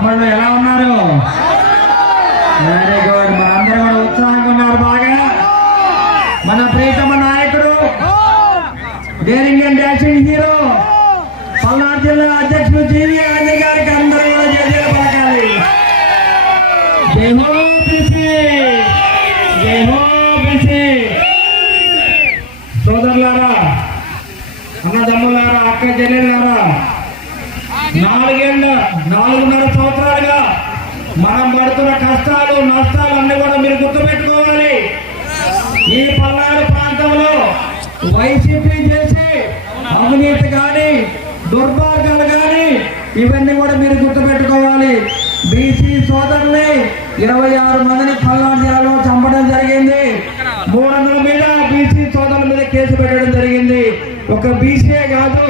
తమ్ముళ్ళు ఎలా ఉన్నారు? Very good. మనందరూ కూడా ఉత్సాహంగా ఉన్నారు బాగా. మన ప్రియతమ నాయకుడు, daring and dashing hero, Palnadu జిల్లా అధ్యక్షుడు జీవి ఆంజనేయ గారికి అందరూ కూడా జయజయలు పలకాలి. జై హో బీసీ, జై హో బీసీ. సోదరులారా, అన్నదమ్ములారా, అక్క చెల్లెళ్ళారా, 4.5 సంవత్సరాలుగా మనం పడుతున్న కష్టాలు నష్టాలు అన్ని కూడా మీరు గుర్తుపెట్టుకోవాలి. ఈ పల్నాడు ప్రాంతంలో వైసీపీ చేసి అవినీతి కానీ దుర్మార్గాలు కానీ ఇవన్నీ కూడా మీరు గుర్తుపెట్టుకోవాలి. బీసీ సోదరుల్ని 26 మందిని పల్నాడు జిల్లాలో చంపడం జరిగింది. 300 మీద బీసీ సోదరుల మీద కేసు పెట్టడం జరిగింది. ఒక బీసీఏ కాదు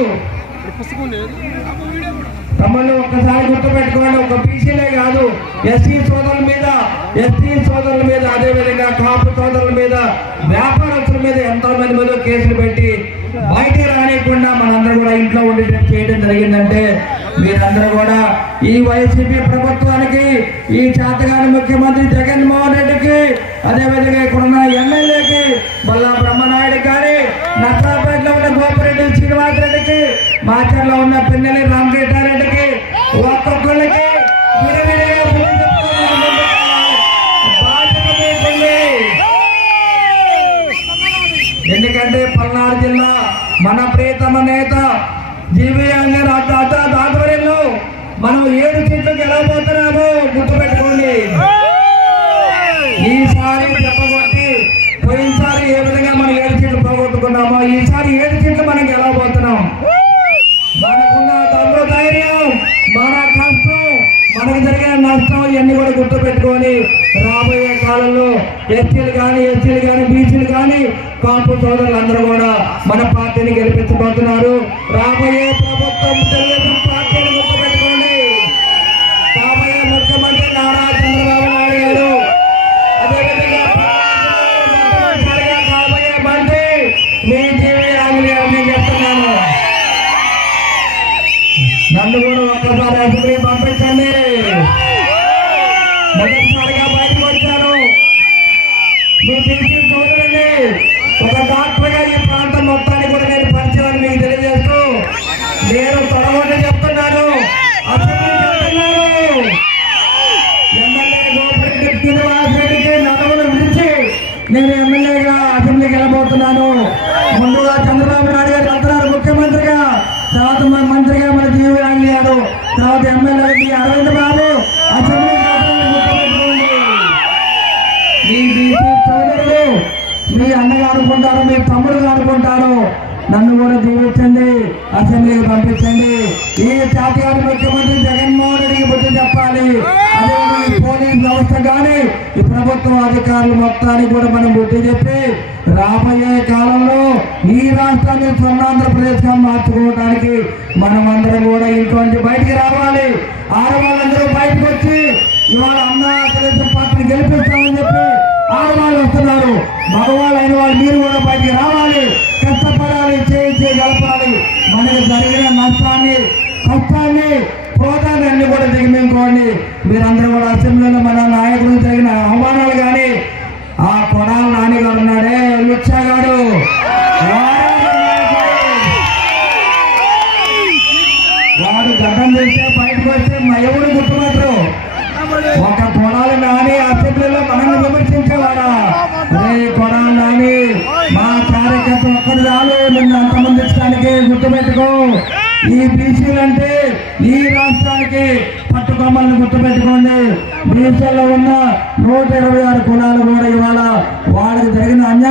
తమను ఒక్కసారి గుర్తుపెట్టుకోండి, ఒక బీసీలే కాదు, ఎస్సీ సోదరుల మీద, ఎస్టీ సోదరుల మీద, అదేవిధంగా కాపు సోదరుల మీద, వ్యాపారస్తుల మీద ఎంతో మంది మీద కేసులు పెట్టి బయటికి రానియకుండా మనందరూ కూడా ఇంట్లో ఉండి చేయడం జరిగిందంటే మీరందరూ కూడా ఈ వైసీపీ ప్రభుత్వానికి, ఈ చేతగాని ముఖ్యమంత్రి జగన్మోహన్ రెడ్డికి, అదేవిధంగా ఇక్కడున్న ఎమ్మెల్యేకి బల్లా బ్రహ్మనాయుడు కానీ, నర్సాపేటలో ఉన్న గోపిరెడ్డి శ్రీనివాసరెడ్డికి, మాచర్లో ఉన్న పిన్నెల్లి రామకృష్ణారెడ్డికి, ఒక్కొక్కరికి ఎందుకంటే పల్నాడు జిల్లా మన ప్రియతమ నేత జీవి ఆంజనేయ ఆధ్వర్యంలో మనం 7 సీట్లు గెలవబోతున్నామో గుర్తుపెట్టుకోండి. ఈసారి చెప్పబట్టి పోయినసారి ఏ విధంగా మనం 7 సీట్లు పోగొట్టుకున్నామో ఈసారి 7 సీట్లు మనం గెలవబోతున్నాం. మనకున్న తమ్ముడు ధైర్యం, మన కష్టం, మనకు జరిగిన నష్టం ఇవన్నీ కూడా గుర్తుపెట్టుకొని రాబోయే కాలంలో ఎస్సీలు కానీ బీసీలు కానీ కాపు సోదరులు అందరూ కూడా మన పార్టీని గెలిపించబోతున్నారు. రాబోయే ప్రభుత్వం తెలుగుదేశం పార్టీని గుర్తుపెట్టుకోండి. రాబోయే ముఖ్యమంత్రి నారా చంద్రబాబు నాయుడు గారు, అదేవిధంగా కాబోయే మంత్రి మీ జీవి ఆంజనేయ గారు నేను చెప్తున్నాను. నన్ను కూడా ఒక్కసారి అసెంబ్లీ పంపించండి. మొదటిసారిగా బయటకు వచ్చాను. మీ బీసీ సోదరుని ఒక డాక్టర్గా ఈ ప్రాంతం మొత్తాన్ని కూడా నేను పరిచయాన్ని మీకు తెలియజేస్తూ నేను తొడగొండ చెప్తున్నాను. అసెంబ్లీ చెప్తున్నాను. ఎమ్మెల్యే గోపిరెడ్డి శ్రీనివాసరెడ్డికి నడవను విడిచి నేను ఎమ్మెల్యేగా అసెంబ్లీకి వెళ్ళబోతున్నాను. ముందుగా చంద్రబాబు నాయుడు గారు వెళ్తున్నారు ముఖ్యమంత్రిగా, తర్వాత మంత్రిగా మన జీవి ఆంజనేయ గారు, తర్వాత ఎమ్మెల్యే అరవింద్ బాబు అసెంబ్లీ మీ బీసీ సోదరులు మీ అన్నగా అనుకుంటారు, మీ తమ్ముడుగా అనుకుంటారు. నన్ను కూడా దీవించండి, అసెంబ్లీకి పంపించండి. ఈ జాతీయ ముఖ్యమంత్రి జగన్మోహన్ రెడ్డికి బుద్ధి చెప్పాలి. అదే పోలీస్ వ్యవస్థ కానీ ఈ ప్రభుత్వ అధికారులు మొత్తానికి కూడా మనం బుద్ధి చెప్పి రాబోయే కాలంలో ఈ రాష్ట్రాన్ని స్వర్ణాంధ్రప్రదేశ్ గా మార్చుకోవడానికి మనం అందరం కూడా ఇంట్లో బయటికి రావాలి. ఆడవాళ్ళందరూ బయటకు వచ్చి ఇవాళ అన్నా తెలుగుదేశం పార్టీని గెలిపిస్తామని చెప్పి ఆడవాళ్ళు వస్తున్నారు. మగవాళ్ళు అయిన వాళ్ళు మీరు కూడా బయటికి రావాలి, కష్టపడాలి, చేయి గలపాలి. మనకి జరిగిన నష్టాన్ని, కష్టాన్ని, క్రోధాన్ని అన్ని కూడా దిగమించుకోండి. మీరందరూ కూడా అసెంబ్లీలో మన నాయకులు జరిగిన అవమానాలు కానీ, ఆ కొడాల నాన్నగారు ఉన్నాడే లుచ్చాగాడు, వాడు గడ్డం చేస్తే బయటకు వస్తే మా ఎవరు గుర్తుపట్టరు. ఒక కొడాలి నాని అసెంబ్లీలో మనల్ని విమర్శించేవాడా? కొడాలి నాని మా కార్యకర్త ఒక్కడు రాదు నిన్ను అంతమంది ఇచ్చడానికి. గుర్తుపెట్టుకో, ఈ బీసీలంటే ఈ రాష్ట్రానికి పట్టుకొమ్మల్ని గుర్తుపెట్టుకోండి. బీసీలో ఉన్న 126 కులాలు కూడా ఇవాళ వాళ్ళకి జరిగిన అన్యాయం